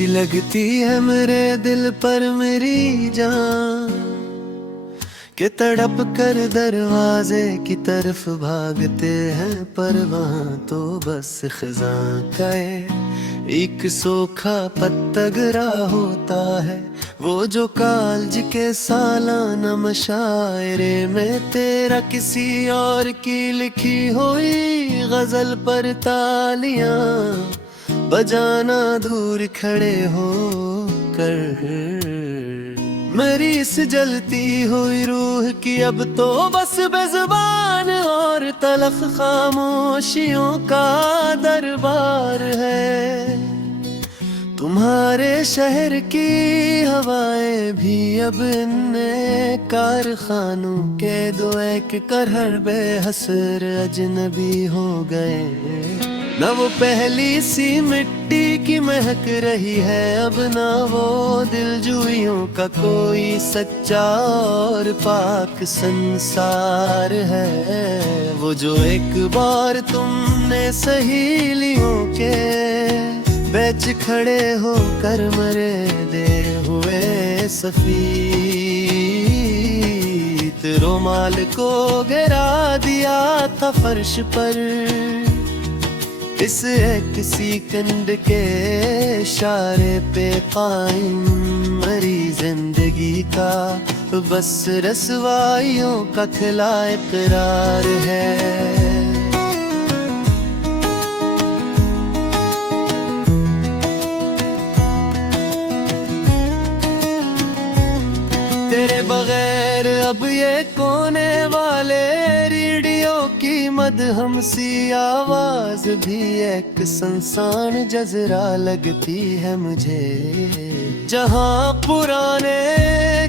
सी लगती है मेरे दिल पर मेरी जान के तड़प कर दरवाजे की तरफ भागते हैं, पर वहाँ तो बस खिज़ां का एक सोखा पत्ता गिरा होता है। वो जो कालज के सालाना मशायरे में तेरा किसी और की लिखी हुई गजल पर तालियां बजाना दूर खड़े हो कर। मेरी इस जलती हुई रूह की अब तो बस बेज़ुबान और तलख खामोशियों का दरबार है। तुम्हारे शहर की हवाएं भी अब इन्ने कारखानों के दो एक करहर बेहसर अजनबी हो गए। न वो पहली सी मिट्टी की महक रही है अब, ना वो दिलजुइयों का कोई सच्चा और पाक संसार है। वो जो एक बार तुमने सहेलियों के बेच खड़े हो कर मरे दे हुए सफीत रुमाल को गिरा दिया था फर्श पर। इस किसी कंड के इशारे पे कायम मरी जिंदगी का बस रसवाइयों का खिला इकरार है। तेरे बगैर अब ये कोने वाले रेडियो की मदहम सी आवाज भी एक संसान जजरा लगती है मुझे। जहाँ पुराने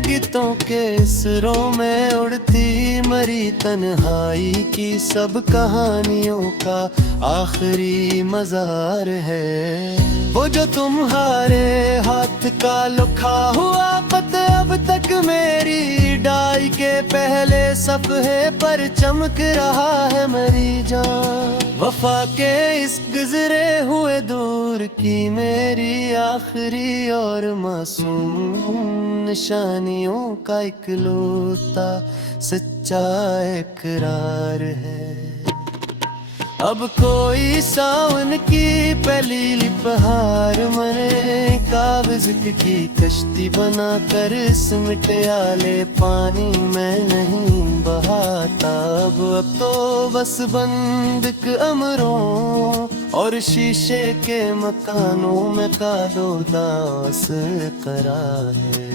गीतों के सुरों में उड़ती मरी तन्हाई की सब कहानियों का आखिरी मज़ार है। वो जो तुम्हारे हाथ का लिखा हुआ पत अब तक मेरी डाई के पहले सफ़हे पर चमक रहा है मेरी जान। वफा के इस गुजरे हुए दौर की मेरी आखिरी और मासूम निशानियों का इकलौता सच्चा इकरार है। अब कोई सावन की पहली पहाड़ मरे कागज की कश्ती बना कर इस मिट्याले पानी में नहीं बहाता। अब तो बस बंदक अमरों और शीशे के मकानों में का दो दास करा है।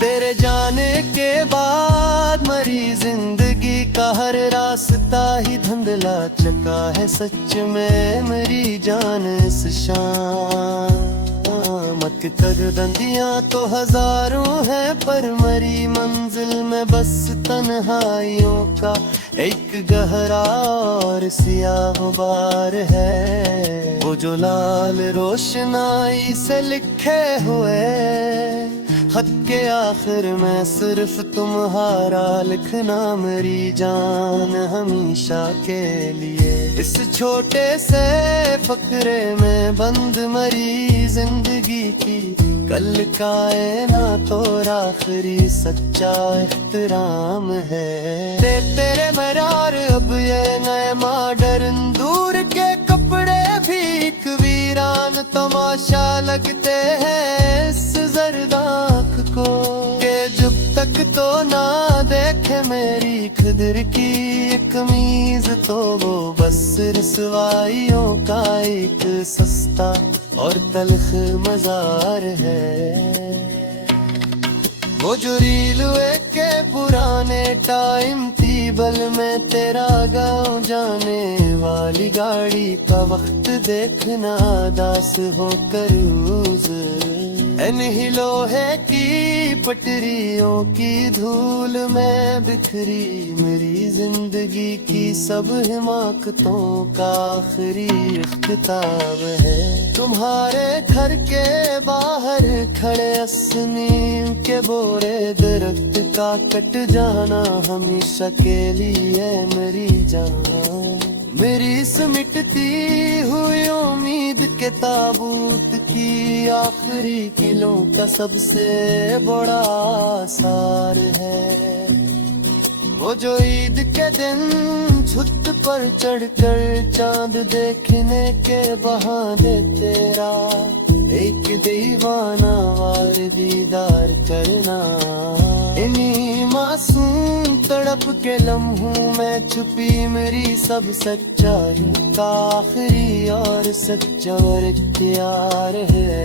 तेरे जाने के बाद मरी जिंदगी का हर रास्ता ही धुंधला चका है। सच में मेरी जान इस शामत कदंदियां तो हजारों हैं, पर मरी मंजिल में बस तन्हाइयों का एक गहरा और सियाह गुबार है। वो जो लाल रोशनाई से लिखे हुए खत के आखिर में सिर्फ तुम्हारा लिखना मेरी जान हमेशा के लिए। इस छोटे से फकरे में बंद मरी जिंदगी की कल कायनात और आखिरी सच्चा एहतराम है। तेरे बरार अब ये नए मॉडर्न दूर के कपड़े भी एक वीरान तमाशा लगते हैं इस जर्द आँख को, के जब तक तो ना देखे मेरी खुदर की कमीज तो वो बस रसवाइयों का एक सस्ता और तल्ख मजार है। वो जो रीलवे के पुराने टाइम थी बल में तेरा गाँव जाने वाली गाड़ी का वक्त देखना दास होकर नहीं लोहे की पटरियों की धूल में बिखरी मेरी जिंदगी की सब हिमाकतों का आखिरी इख्तिताम है। तुम्हारे घर के बाहर खड़े असनीम के बोरे दरख्त का कट जाना हमेशा के लिए मेरी जान। मेरी सिमटती हुई उम्मीद के ताबूत की आखिरी किलों का सबसे बड़ा आसार है वो जो ईद के दिन छुत पर चढ़कर चांद देखने के बहाने तेरा एक दीवाना वार दीदार करना। इन्हीं मासूम तड़प के लम्हों में छुपी मेरी सब सच्चाई का आखिरी और सच्चा इख्तियार है।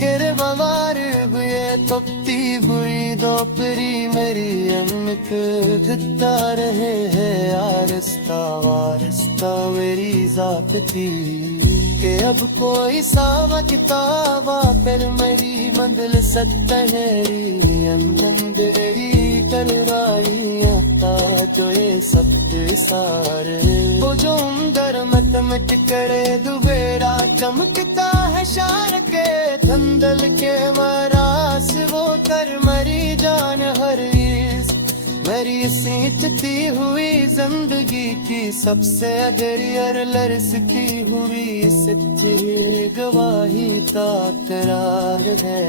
तेरे बवार हुए तपती हुई दोपहरी मेरी अनक दिता रहे हैं आरस्ता वारस्ता मेरी जात थी कि अब कोई सावा किताबा फिर मेरी मंजिल सतहरी अंदरी करवाई आता जो ये सब सारे वो जो अंदर मत मत करे दुबेरा चमकता है शार के धंधल के मरास वो कर मरी जान हर मेरी सींचती हुई जिंदगी की सबसे अगरी और लरस की हुई सच्ची गवाही का करार है।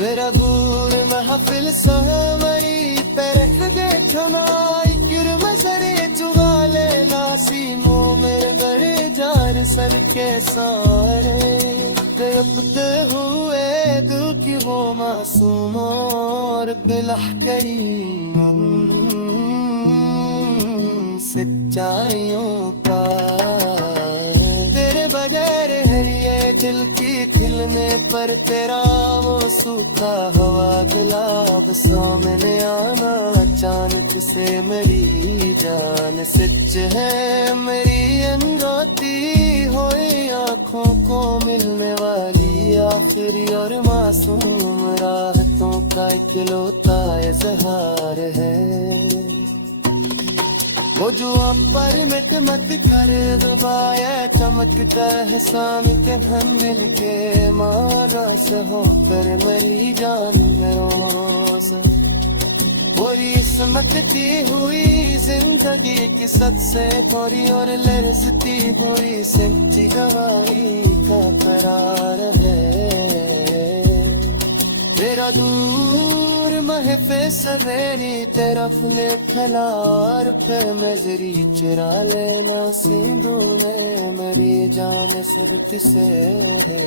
मेरा दूर महफिल सहमरी परख देखना इक्र मजरे चुगा लेना सीनों मेरे बड़े जार सर के सारे तड़पते हुए दिल की वो मासूम और बिलह करी सच्चाइयों का तेरे बगैर है ये दिल की खिलने पर तेरा वो सूखा हवा गुलाब सामने आना अचानक से मेरी जान सच है मेरी अनरोती हुई आँखों को मिलने वाली आखिरी और मासूम राहतों का इकलौता इज़हार है। वो जो आप पर मिट मत कर दुबाया चमकता है सामी के हम मिल के मारा से होकर मरी जान में रोज़ पूरी समकती हुई जिंदगी की सबसे गोरी और लरजती हुई सच्ची गवाही का करार है। तेरा दूर महफे सवेरी तरफ ले खलार पे नजरी चुरा लेना सींधू में मेरी जान सिर्फ से है।